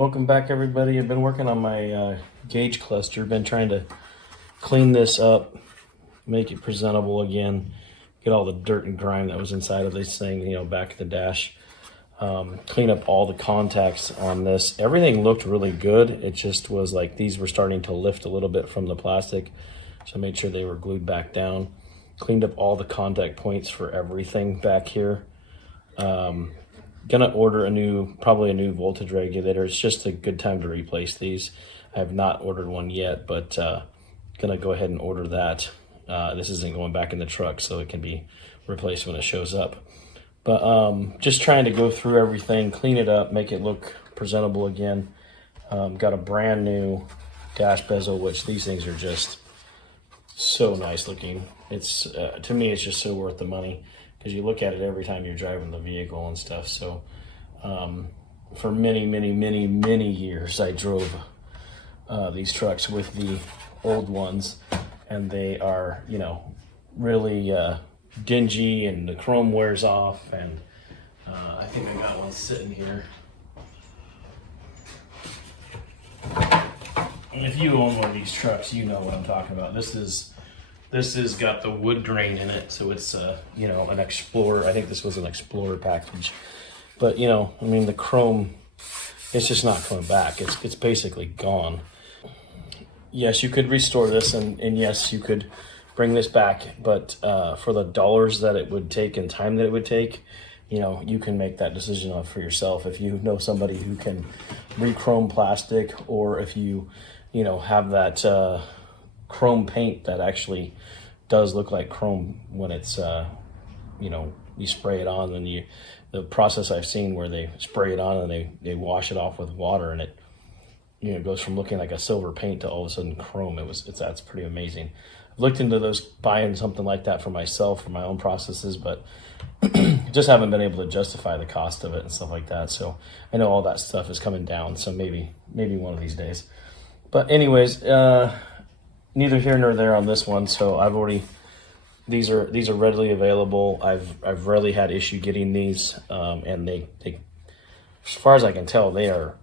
Welcome back, everybody. I've been working on my gauge cluster. Been trying to clean this up, make it presentable again, get all the dirt and grime that was inside of this thing, back at the dash. Clean up all the contacts on this. Everything looked really good. It just was like these were starting to lift a little bit from the plastic, so I made sure they were glued back down. Cleaned up all the contact points for everything back here. Gonna order probably a new voltage regulator. It's just a good time to replace these. I have not ordered one yet, but gonna go ahead and order that. This isn't going back in the truck, so it can be replaced when it shows up. But just trying to go through everything, clean it up, make it look presentable again. Got a brand new dash bezel, which these things are just so nice looking. It's to me, it's just so worth the money, because you look at it every time you're driving the vehicle and stuff. So for many years, I drove these trucks with the old ones, and they are, really dingy, and the chrome wears off. And I think I got one sitting here. And if you own one of these trucks, you know what I'm talking about. This has got the wood grain in it, so it's an Explorer. I think this was an Explorer package, but the chrome, it's just not coming back. It's basically gone. Yes, you could restore this, and yes, you could bring this back, but for the dollars that it would take and time that it would take, you can make that decision for yourself. If you know somebody who can re-chrome plastic, or if you have that chrome paint that actually does look like chrome when it's you spray it on, and the process I've seen where they spray it on and they wash it off with water, and it goes from looking like a silver paint to all of a sudden chrome. That's pretty amazing. I've looked into buying something like that for myself, for my own processes, but just haven't been able to justify the cost of it and stuff like that. So I know all that stuff is coming down, so maybe one of these days. But anyways, neither here nor there on this one. So these are readily available. I've rarely had issue getting these, and they as far as I can tell, they are,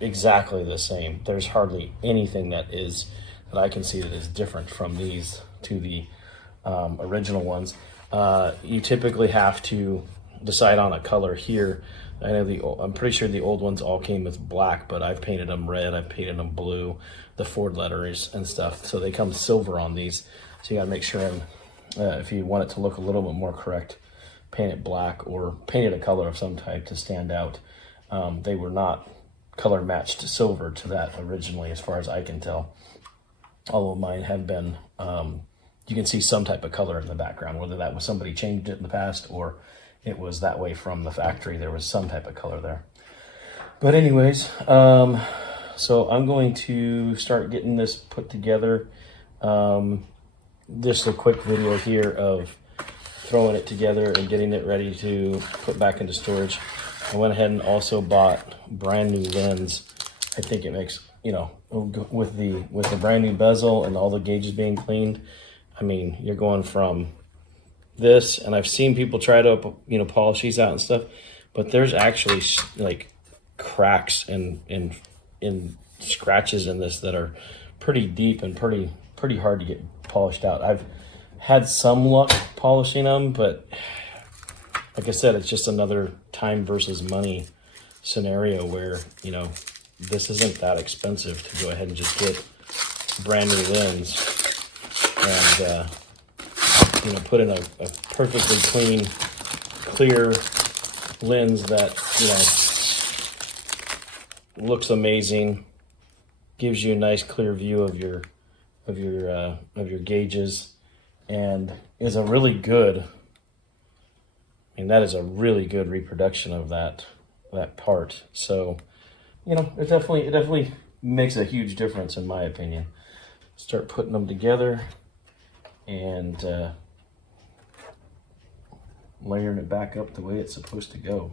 exactly the same. There's hardly anything that I can see that is different from these to the original ones. You typically have to decide on a color here. I know I'm pretty sure the old ones all came with black, but I've painted them red, I've painted them blue, the Ford letters and stuff. So they come silver on these. So you gotta make sure, if you want it to look a little bit more correct, paint it black or paint it a color of some type to stand out. They were not color matched silver to that originally, as far as I can tell. All of mine have been, you can see some type of color in the background, whether that was somebody changed it in the past or it was that way from the factory. There was some type of color there. But anyways, so I'm going to start getting this put together. Just a quick video here of throwing it together and getting it ready to put back into storage. I went ahead and also bought brand new lens. I think it makes, with the brand new bezel and all the gauges being cleaned, you're going from this, and I've seen people try to polish these out and stuff, but there's actually like cracks and scratches in this that are pretty deep and pretty hard to get polished out. I've had some luck polishing them, but like I said, it's just another time versus money scenario where this isn't that expensive to go ahead and just get brand new lens and put in a perfectly clean, clear lens that looks amazing, gives you a nice clear view of your gauges, and is a really good, that is a really good reproduction of that part. So it definitely makes a huge difference, in my opinion. Start putting them together and layering it back up the way it's supposed to go.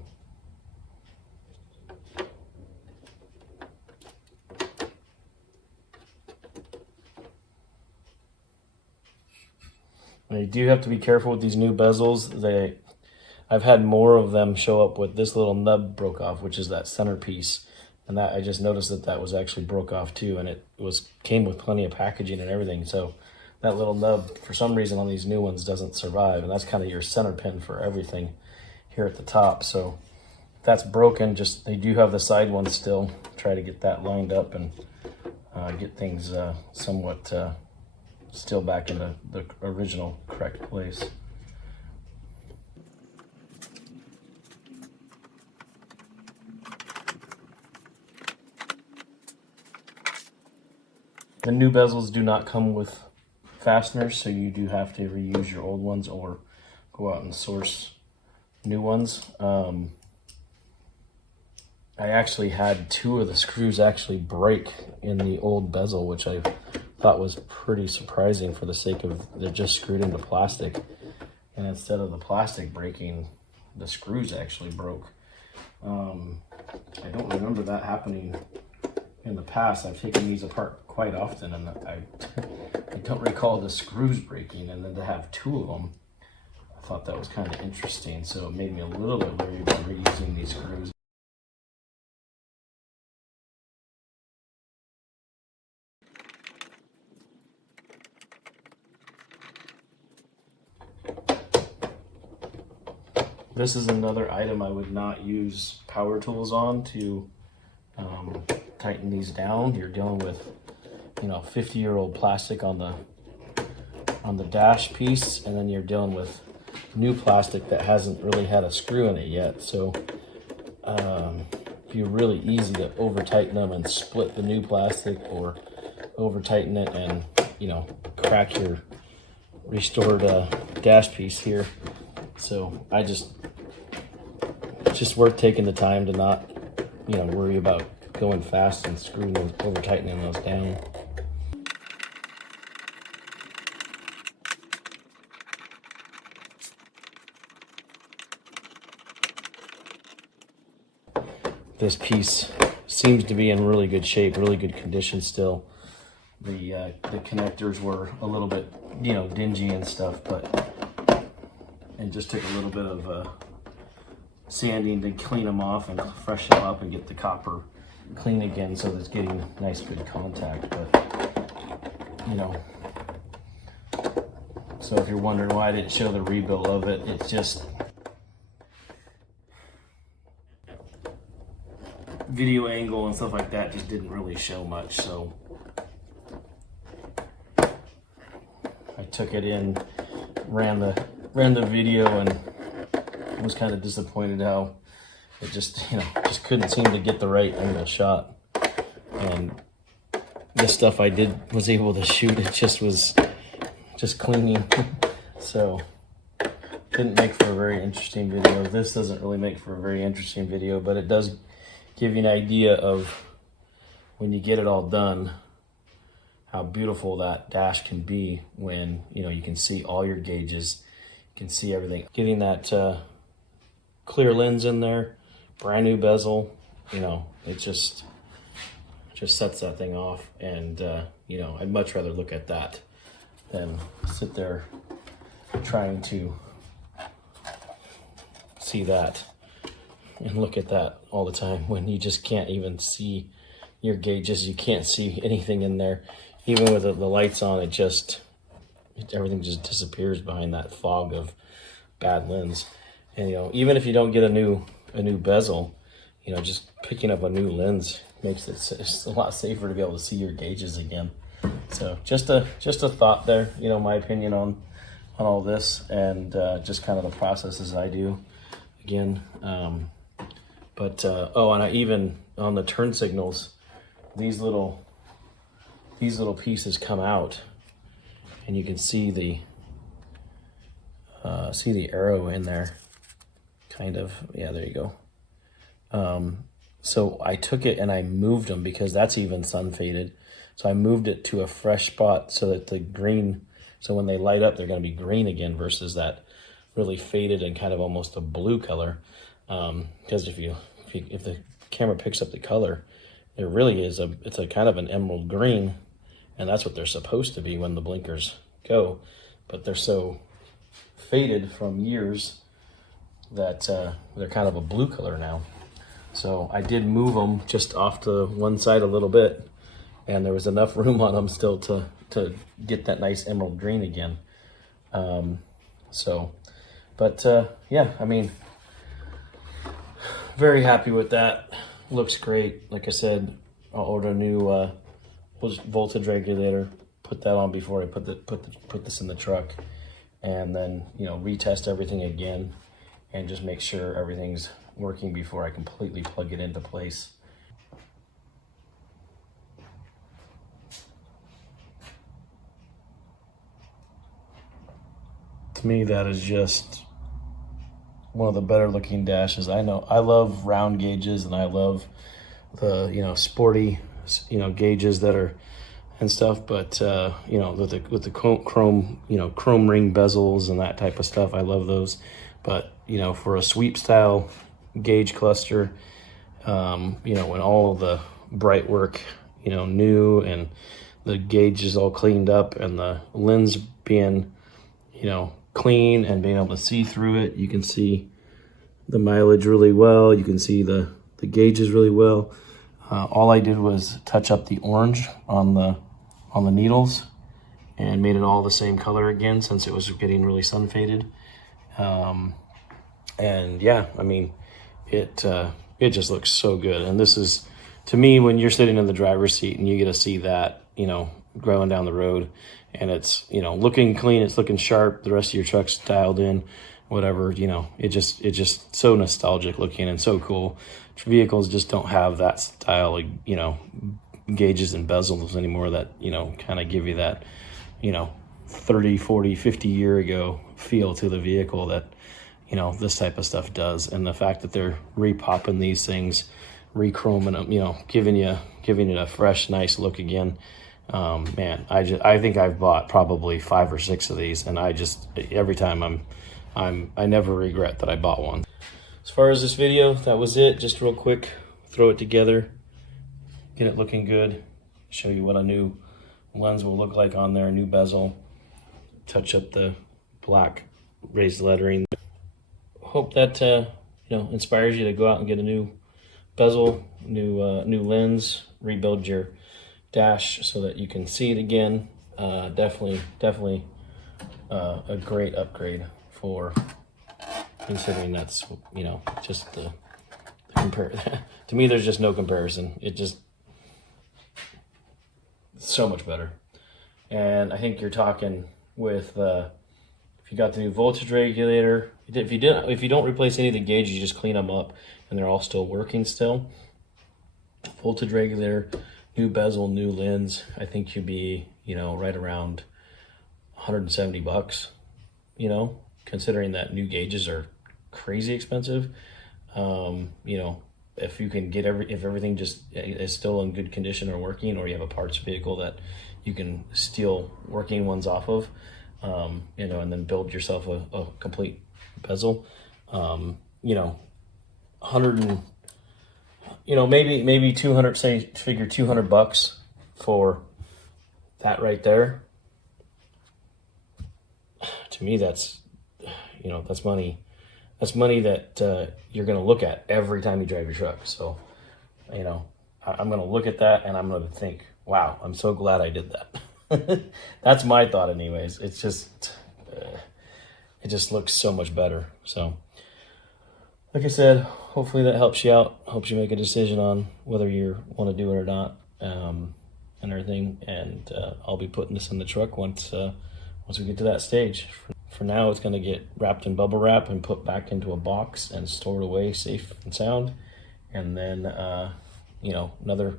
Now you do have to be careful with these new bezels. I've had more of them show up with this little nub broke off, which is that centerpiece And that I just noticed that that was actually broke off too, and it came with plenty of packaging and everything. So that little nub, for some reason on these new ones, doesn't survive, and that's kind of your center pin for everything here at the top. So if that's broken, just they do have the side one still. Try to get that lined up and get things somewhat still back in the original correct place. The new bezels do not come with fasteners, so you do have to reuse your old ones or go out and source new ones. I actually had 2 of the screws actually break in the old bezel, which I thought was pretty surprising for the sake of they're just screwed into plastic. And instead of the plastic breaking, the screws actually broke. I don't remember that happening in the past. I've taken these apart quite often, and I don't recall the screws breaking, and then to have 2 of them, I thought that was kind of interesting. So it made me a little bit worried about reusing these screws. This is another item I would not use power tools on to tighten these down. You're dealing with, 50-year-old plastic on the dash piece, and then you're dealing with new plastic that hasn't really had a screw in it yet. So it'd be really easy to over tighten them and split the new plastic, or over tighten it and crack your restored dash piece here. So it's just worth taking the time to not worry about going fast and screwing those, over tightening those down. This piece seems to be in really good shape, really good condition still. The connectors were a little bit, dingy and stuff, and just took a little bit of sanding to clean them off and freshen them up and get the copper clean again, so that it's getting nice, good contact. But so if you're wondering why I didn't show the rebuild of it, it's just video angle and stuff like that just didn't really show much. So I took it in, ran the video, and was kind of disappointed how it just couldn't seem to get the right angle shot. And this stuff I was able to shoot, it just was cleaning. So didn't make for a very interesting video. This doesn't really make for a very interesting video, but it does give you an idea of, when you get it all done, how beautiful that dash can be when you can see all your gauges, you can see everything. Getting that clear lens in there, brand new bezel, it just sets that thing off. And I'd much rather look at that than sit there trying to see that and look at that all the time when you just can't even see your gauges. You can't see anything in there. Even with the lights on, everything just disappears behind that fog of bad lens. And even if you don't get a new bezel, just picking up a new lens makes it's a lot safer to be able to see your gauges again. So just a thought there, my opinion on all this, and just kind of the processes I do again. And I even on the turn signals, these little pieces come out, and you can see the arrow in there, kind of. Yeah, there you go. So I took it and I moved them, because that's even sun faded. So I moved it to a fresh spot so that the green, so when they light up, they're going to be green again, versus that really faded and kind of almost a blue color. Because if the camera picks up the color, there really is it's a kind of an emerald green, and that's what they're supposed to be when the blinkers go. But they're so faded from years that they're kind of a blue color now. So I did move them just off to one side a little bit, and there was enough room on them still to get that nice emerald green again. Yeah, I mean, very happy with that. Looks great. Like I said, I'll order a new voltage regulator, put that on before I put this in the truck, and then, you know, retest everything again and just make sure everything's working before I completely plug it into place. To me, that is just one of the better looking dashes. I know I love round gauges, and I love the, you know, sporty, you know, gauges that are and stuff, but you know, with the chrome, you know, chrome ring bezels and that type of stuff, I love those. But, you know, for a sweep style gauge cluster, you know, when all the bright work, you know, new, and the gauge is all cleaned up, and the lens being, you know, clean and being able to see through it, you can see the mileage really well. You can see the gauges really well. All I did was touch up the orange on the needles and made it all the same color again, since it was getting really sun faded. And yeah, I mean, it just looks so good. And this is, to me, when you're sitting in the driver's seat and you get to see that, you know, going down the road, and it's, you know, looking clean, it's looking sharp, the rest of your truck's dialed in, whatever, you know, it just so nostalgic looking and so cool. Vehicles just don't have that style of, you know, gauges and bezels anymore that, you know, kind of give you that, you know, 30, 40, 50 year ago feel to the vehicle that, you know, this type of stuff does. And the fact that they're repopping these things, re-chroming them, you know, giving it a fresh, nice look again. Man, I think I've bought probably 5 or 6 of these, and every time I never regret that I bought one. As far as this video, that was it. Just real quick, throw it together, get it looking good, show you what a new lens will look like on there, a new bezel, touch up the black raised lettering. Hope that you know, inspires you to go out and get a new bezel, new lens, rebuild your dash so that you can see it again. Definitely a great upgrade, for considering that's, you know, just the compare. To me, there's just no comparison. It just, so much better. And I think you're talking with if you got the new voltage regulator, if you don't replace any of the gauges, you just clean them up and they're all still working still. Voltage regulator, new bezel, new lens, I think you'd be, you know, right around $170, you know, considering that new gauges are crazy expensive. You know, if you can get if everything just is still in good condition or working, or you have a parts vehicle that you can steal working ones off of, you know, and then build yourself a complete bezel, you know, 100 and, you know, maybe 200, say, figure $200 for that right there. To me, that's, you know, that's money. That's money that you're going to look at every time you drive your truck. So, you know, I'm going to look at that and I'm going to think, wow, I'm so glad I did that. That's my thought anyways. It's just, it just looks so much better. So, like I said, hopefully that helps you out. Helps you make a decision on whether you want to do it or not, and everything. And I'll be putting this in the truck once we get to that stage. For now, it's going to get wrapped in bubble wrap and put back into a box and stored away safe and sound. And then, you know, another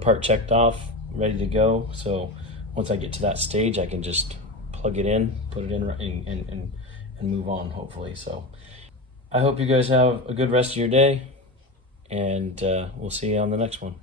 part checked off, ready to go. So once I get to that stage, I can just plug it in, put it in, and move on, hopefully. So I hope you guys have a good rest of your day, and we'll see you on the next one.